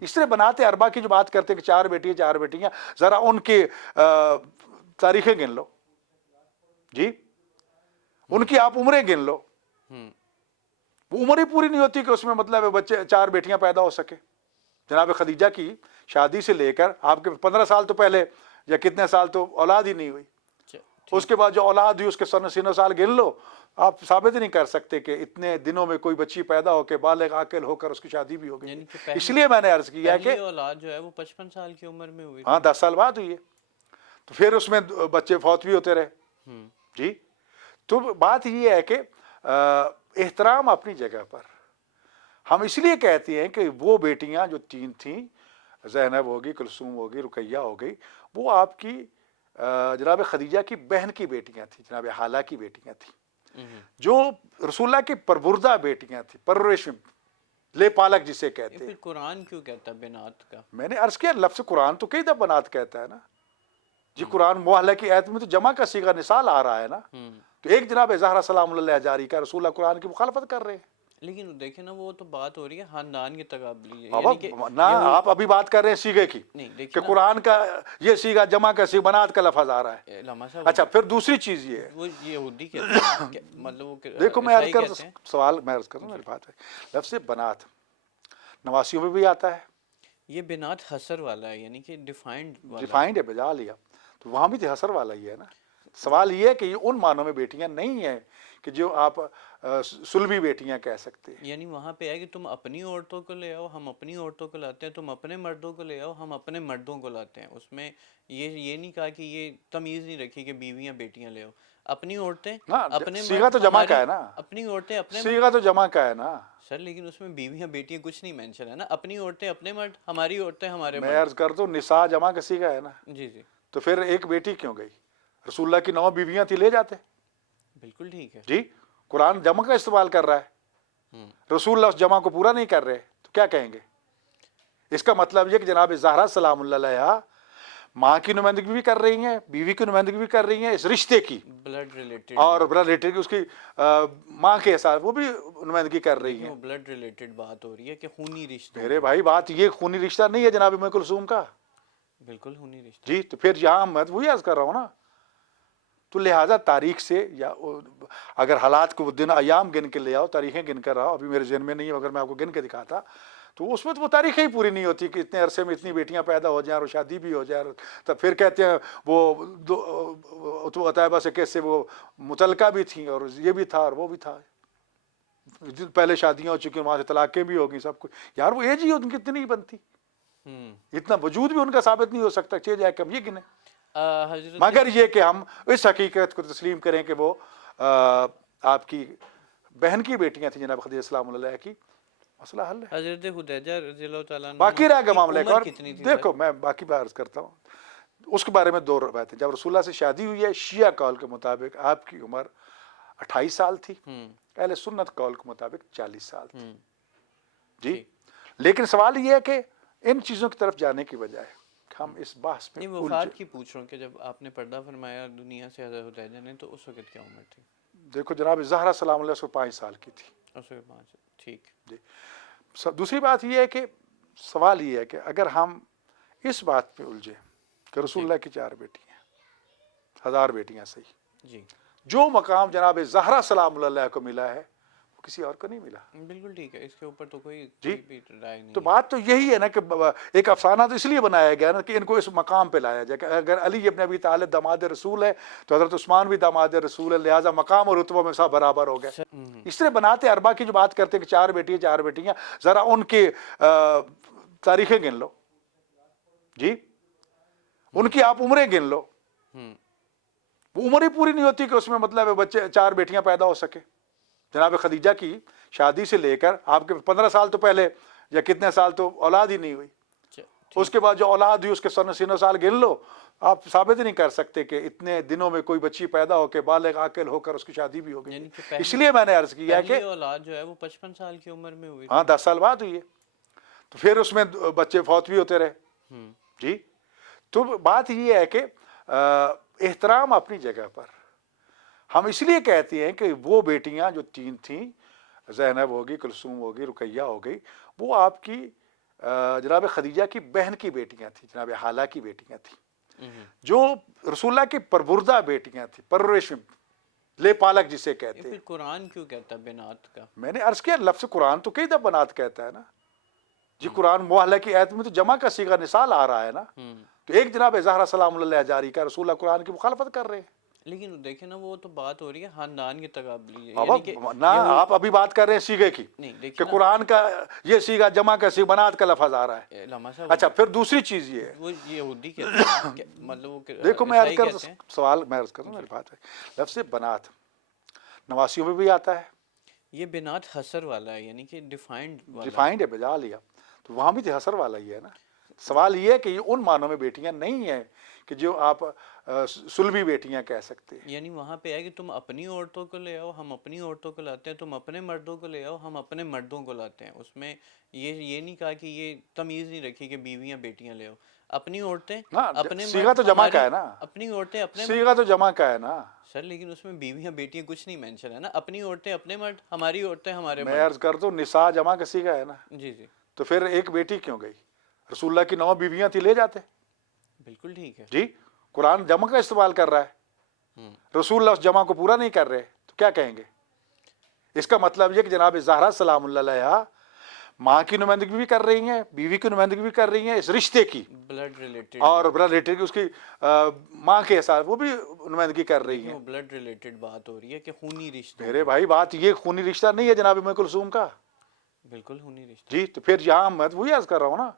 اس طرح بنات اربع کی جو بات کرتے ہیں کہ 4 بیٹی 4 بیٹیاں، ذرا ان کی تاریخیں گن لو جی، ان کی آپ عمریں گن لو، وہ عمر ہی پوری نہیں ہوتی کہ اس میں مطلب بچے 4 بیٹیاں پیدا ہو سکے۔ جناب خدیجہ کی شادی سے لے کر آپ کے 15 سال تو پہلے یا کتنے سال تو اولاد ہی نہیں ہوئی، اس کے بعد جو اولاد ہوئی اس کے سینوں سال گن لو، آپ ثابت نہیں کر سکتے کہ اتنے دنوں میں کوئی بچی پیدا ہو کے بالغ عاقل ہو کر اس کی شادی بھی ہو گئی۔ اس لیے میں نے عرض کیا کہ اولاد جو ہے وہ 55 سال کی عمر میں ہوئی، ہاں 10 سال بعد ہوئی ہے، تو پھر اس میں بچے فوت بھی ہوتے رہے جی۔ تو بات یہ ہے کہ احترام اپنی جگہ پر، ہم اس لیے کہتے ہیں کہ وہ بیٹیاں جو 3 تھیں، زینب ہوگی، کلثوم ہوگی، رقیہ ہو گئی، وہ آپ کی جناب خدیجہ کی بہن کی بیٹیاں تھیں، جناب حالہ کی بیٹیاں تھیں، جو رسول اللہ کی پربردہ بیٹیاں تھیں، پرورش لے پالک جسے کہتے ہیں۔ قرآن کیوں کہتا ہے بنات کا؟ میں نے عرض کیا لفظ قرآن تو کئی دفعہ بنات کہتا ہے نا جی، قرآن معاہلہ کی آیت میں تو جمع کا صیغہ نثال آ رہا ہے نا، تو ایک جناب زہرا سلام اللہ جاری کا رسول اللہ قرآن کی مخالفت کر رہے ہیں۔ لیکن دیکھیں نا، وہ تو بات ہو رہی ہے خاندان کی تقابلی، بابا نہ آپ ابھی بات کر رہے ہیں سیغے کی، کہ قرآن کا یہ سیغہ جمع کا صیغہ بنات کا لفظ آ رہا ہے۔ اچھا پھر دوسری چیز یہ ہے، وہ یہودی کہتے ہیں، مطلب وہ دیکھو میں عرض کر سوال میں عرض کروں، میری بات ہے، لفظ بنات نواسیوں میں بھی آتا ہے، یہ بنات حصر والا ہے، یعنی کہ ڈیفائنڈ ہے، بجا لیا، تو وہاں بھی تو حصر والا ہی ہے نا۔ سوال یہ ہے کہ یہ ان معنوں میں بیٹیاں نہیں ہیں کہ جو آپ سلبی بیٹیاں کہہ سکتے ہیں، یعنی وہاں پہ ہے کہ تم اپنی عورتوں کو لے آؤ، ہم اپنی عورتوں کو لاتے ہیں، تم اپنے مردوں کو لے آؤ، ہم اپنے مردوں کو لاتے ہیں۔ اس میں یہ نہیں کہا کہ یہ تمیز نہیں رکھی کہ بیویاں بیٹیاں لے آؤ، اپنی عورتیں اپنے سیغہ تو جمع کا ہے نا، اپنی عورتیں اپنے سیغہ تو جمع کا ہے نا سر، لیکن اس میں بیویاں بیٹیاں کچھ نہیں مینشن ہے نا، اپنی عورتیں اپنے مرد، ہماری عورتیں ہمارے میں مرد۔ عرض کر دوں نساء جمع کا سیغہ ہے نا، جی جی، تو پھر ایک بیٹی کیوں گئی؟ رسول اللہ کی 9 بیویاں تھی، لے جاتے بالکل ٹھیک ہے جی۔ قرآن جمع کا استعمال کر رہا ہے، رسول اللہ اس جمع کو پورا نہیں کر رہے، تو کیا کہیں گے؟ اس کا مطلب یہ کہ جناب زہرا سلام اللہ علیہا ماں کی نمائندگی بھی کر رہی ہیں، بیوی کی نمائندگی بھی کر رہی ہیں اس رشتے کی، بلڈ ریلیٹڈ، اور بلڈ ریلیٹڈ اس کی ماں کے ساتھ وہ بھی نمائندگی کر رہی ہیں۔ بلڈ ریلیٹڈ بات ہو رہی ہے کہ خونی رشتوں، میرے بھائی بات یہ خونی رشتہ نہیں ہے جناب ام کلثوم کا بالکل خونی رشتہ جی، تو پھر یہاں میں وہی عرض کر رہا ہوں نا، تو لہٰذا تاریخ سے یا اگر حالات کو دن ایام گن کے لے آؤ، تاریخیں گن کر رہا ابھی میرے ذہن میں نہیں ہے، اگر میں آپ کو گن کے دکھاتا تو اس میں تو وہ تاریخیں ہی پوری نہیں ہوتی کہ اتنے عرصے میں اتنی بیٹیاں پیدا ہو جائیں اور شادی بھی ہو جائے، تب پھر کہتے ہیں وہ تو عتیبہ سے کیسے وہ متعلقہ بھی تھیں اور یہ بھی تھا اور وہ بھی تھا، پہلے شادیاں ہو چکی وہاں سے طلاقیں بھی ہوگی سب کچھ، یار وہ ایج ہی ان کی اتنی نہیں بنتی، اتنا وجود بھی ان کا ثابت نہیں ہو سکتا، چھ جائے کم یہ گنے، مگر یہ کہ ہم اس حقیقت کو تسلیم کریں کہ وہ آپ کی بہن کی بیٹیاں تھیں جناب خدیجہ السلام علیہ کی، مسئلہ حل ہے۔ حضرت خدیجہ رضی اللہ تعالیٰ عنہ باقی رہ گیا معاملہ عمر اور کتنی تھی؟ دیکھو میں باقی بات عرض کرتا ہوں، اس کے بارے میں 2 روایتیں، جب رسول اللہ سے شادی ہوئی ہے شیعہ قول کے مطابق آپ کی عمر 28 سال تھی، اہل سنت قول کے مطابق 40 سال تھی جی۔ لیکن سوال یہ ہے کہ ان چیزوں کی طرف جانے کی بجائے ہم اس بحث میں نہیں، وفات کی پوچھ رہا ہوں کہ جب آپ نے پردہ فرمایا دنیا سے حضرت خدیجہ نے، تو اس وقت کیا عمر تھی؟ دیکھو جناب زہرا سلام اللہ 5 سال کی تھی، اس وقت 5، ٹھیک جی۔ دوسری بات یہ ہے کہ سوال یہ ہے کہ اگر ہم اس بات پہ الجھے کہ رسول اللہ کی 4 بیٹیاں 1000 بیٹیاں صحیح، جی، جو مقام جناب زہرا سلام اللہ کو ملا ہے وہ کسی اور کو نہیں ملا، بالکل ٹھیک ہے، اس کے اوپر تو کوئی جی۔ بھی رائے نہیں تو بات تو یہی ہے نا کہ ایک افسانہ تو اس لیے بنایا گیا نا کہ ان کو اس مقام پہ لایا جائے کہ اگر علی ابن ابی طالب داماد رسول ہے تو حضرت عثمان بھی داماد رسول ہے، لہٰذا مقام اور رتبہ میں سب برابر ہو گئے۔ اس طرح بنات اربع کی جو بات کرتے ہیں کہ 4 بیٹی 4 بیٹیاں، ذرا ان کی تاریخیں گن لو جی، ان کی آپ عمریں گن لو، وہ عمر ہی پوری نہیں ہوتی کہ اس میں مطلب بچے 4 بیٹیاں پیدا ہو سکے۔ جناب خدیجہ کی شادی سے لے کر آپ کے 15 سال تو پہلے یا کتنے سال تو اولاد ہی نہیں ہوئی، اس کے بعد جو اولاد ہوئی اس کے سینوں سال گن لو، آپ ثابت نہیں کر سکتے کہ اتنے دنوں میں کوئی بچی پیدا ہو کے بالغ عاقل ہو کر اس کی شادی بھی ہو گئی۔ اس لیے میں نے عرض کیا کہ اولاد جو ہے وہ 55 سال کی عمر میں ہوئی، ہاں 10 سال بعد ہوئی ہے، تو پھر اس میں بچے فوت بھی ہوتے رہے جی۔ تو بات یہ ہے کہ احترام اپنی جگہ پر، ہم اس لیے کہتے ہیں کہ وہ بیٹیاں جو 3 تھیں، زینب ہوگی، کلثوم ہوگی، رقیہ ہو گئی، وہ آپ کی جناب خدیجہ کی بہن کی بیٹیاں تھیں، جناب حالہ کی بیٹیاں تھیں، ہوں، جو رسول اللہ کی پربردہ بیٹیاں تھیں، پرورش لے پالک جسے یہ کہتے ہیں. پھر قرآن کیوں کہتا ہے بنات کا؟ میں نے عرض کیا لفظ قرآن تو کئی دفعہ بنات کہتا ہے نا جی. قرآن معاہلہ کی آیت میں تو جمع کا صیغہ نثال آ رہا ہے نا. ہوں، تو ایک جناب زہرا سلام اللہ جاری کا رسول اللہ قرآن کی مخالفت کر رہے ہیں. لیکن دیکھیں نا وہ تو بات ہو رہی ہے خاندان کی تقابلی، بابا یعنی کہ نہ آپ ابھی بات کر رہے ہیں سیغے کی نہیں کہ دیکھیں نا قرآن کا یہ سیغہ جمع کا صیغہ بنات کا لفظ آ رہا ہے. علامہ صاحب اچھا پھر دوسری چیز یہ ہے، وہ یہودی کہتے ہیں کہ مطلب وہ دیکھو میں عرض عیسائی کر کہتے ہیں. سوال میں عرض کروں، میری بات ہے لفظ بنات نواسیوں میں بھی آتا ہے، یہ بنات حسر والا ہے، یعنی کہ ڈیفائنڈ والا ہے. ڈیفائنڈ ہے بجا لیا، تو وہاں بھی تو حسر والا ہی ہے نا. سوال یہ ہے کہ یہ ان معنوں میں بیٹیاں نہیں ہیں کہ جو آپ سلبی بیٹیاں کہہ سکتے ہیں. یعنی وہاں پہ ہے کہ تم اپنی عورتوں کو لے آؤ ہم اپنی عورتوں کو لاتے ہیں، تم اپنے مردوں کو لے آؤ ہم اپنے مردوں کو لاتے ہیں. اس میں یہ نہیں کہا کہ یہ تمیز نہیں رکھی کہ بیویاں بیٹیاں لے آؤ. اپنی عورتیں نا اپنے سیغہ مرد تو جمع کا ہے ہماری، نا، اپنی عورتیں اپنے سیغہ تو جمع کا ہے نا. سر لیکن اس میں بیویاں بیٹیاں کچھ نہیں مینشن ہے نا. اپنی عورتیں اپنے مرد، ہماری عورتیں ہمارے میں مرد. عرض کر دوں نساء جمع کا سیغہ ہے نا، جی جی تو پھر ایک بیٹی کیوں گئی؟ رسول اللہ کی 9 بیویاں تھی، لے جاتے. بالکل ٹھیک ہے. جی قرآن جمع کا استعمال کر رہا ہے، ہوں، رسول اللہ اس جمع کو پورا نہیں کر رہے، تو کیا کہیں گے؟ اس کا مطلب یہ کہ جناب زہرا سلام اللہ علیہا ماں کی نمائندگی بھی کر رہی ہیں، بیوی کی نمائندگی بھی کر رہی ہیں اس رشتے کی، بلڈ ریلیٹڈ اور بلڈ ریلیٹڈ کی اس کی ماں کے ساتھ وہ بھی نمائندگی کر رہی ہیں. وہ بلڈ ریلیٹڈ بات ہو رہی ہے کہ خونی رشتہ. میرے بھائی بات یہ خونی رشتہ نہیں ہے جناب ام کلثوم کا. بالکل خونی رشتہ. جی تو پھر یہاں میں وہی عرض کر رہا ہوں نا،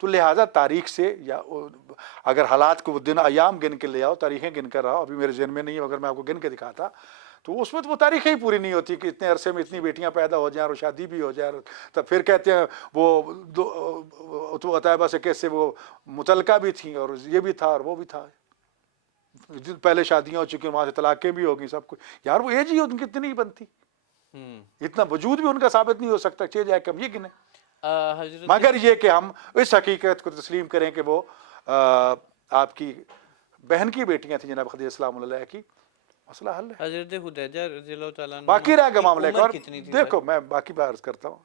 تو لہٰذا تاریخ سے یا اگر حالات کو دن ایام گن کے لے آؤ، تاریخیں گن کر آؤ، ابھی میرے ذہن میں نہیں ہے، اگر میں آپ کو گن کے دکھاتا تو اس میں تو وہ تاریخیں ہی پوری نہیں ہوتی کہ اتنے عرصے میں اتنی بیٹیاں پیدا ہو جائیں اور شادی بھی ہو جائے. تو پھر کہتے ہیں وہ تو عتیبہ سے کیسے وہ متعلقہ بھی تھیں اور یہ بھی تھا اور وہ بھی تھا، پہلے شادیاں ہو چکی وہاں سے طلاقیں بھی ہو گئی سب کچھ. یار وہ ایج ہی ان کی اتنی نہیں بنتی، اتنا وجود بھی ان کا ثابت نہیں ہو سکتا. چھ جائے کم یہ گنے، حضرت مگر یہ کہ ہم اس حقیقت کو تسلیم کریں کہ وہ آپ کی بہن کی بیٹیاں تھیں جناب خدیجہ السلام علیہ کی، مسئلہ حل ہے. حضرت خدیجہ رضی اللہ تعالیٰ عنہ باقی رہ گیا کی معاملہ ایک عمر اور کتنی تھی؟ دیکھو میں باقی بات عرض کرتا ہوں.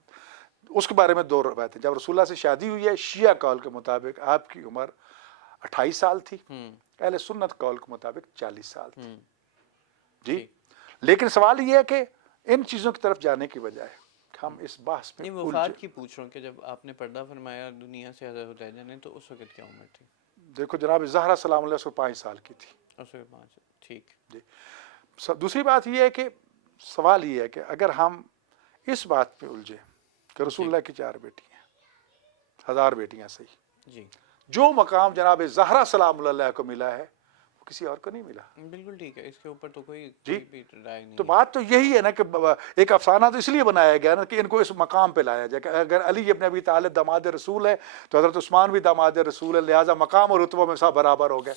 اس کے بارے میں 2 روایتیں. جب رسول اللہ سے شادی ہوئی ہے شیعہ قول کے مطابق آپ کی عمر 28 سال تھی، اہل سنت قول کے مطابق 40 سال تھی. جی لیکن سوال یہ ہے کہ ان چیزوں کی طرف جانے کی بجائے ہم اس بحث پہ نہیں وفات کی پوچھ رہا ہوں کہ جب آپ نے پردہ فرمایا دنیا سے حضرت خدیجہ نے تو اس وقت کیا عمر تھی؟ دیکھو جناب زہرا سلام اللہ کو 5 سال کی تھی. اس وقت 5. ٹھیک. جی دوسری بات یہ ہے کہ سوال یہ ہے کہ اگر ہم اس بات پہ الجھے کہ رسول اللہ کی 4 بیٹیاں، 1000 بیٹیاں صحیح، جی جو مقام جناب زہرا سلام اللہ کو ملا ہے وہ کسی اور کو نہیں ملا. بالکل ٹھیک ہے، اس کے اوپر تو کوئی جی بھی رائے نہیں تو ہے. بات تو یہی ہے نا کہ ایک افسانہ تو اس لیے بنایا گیا نا کہ ان کو اس مقام پہ لایا جائے کہ اگر علی ابن ابی طالب داماد رسول ہے تو حضرت عثمان بھی داماد رسول ہے، لہٰذا مقام اور رتبہ میں سب برابر ہو گئے.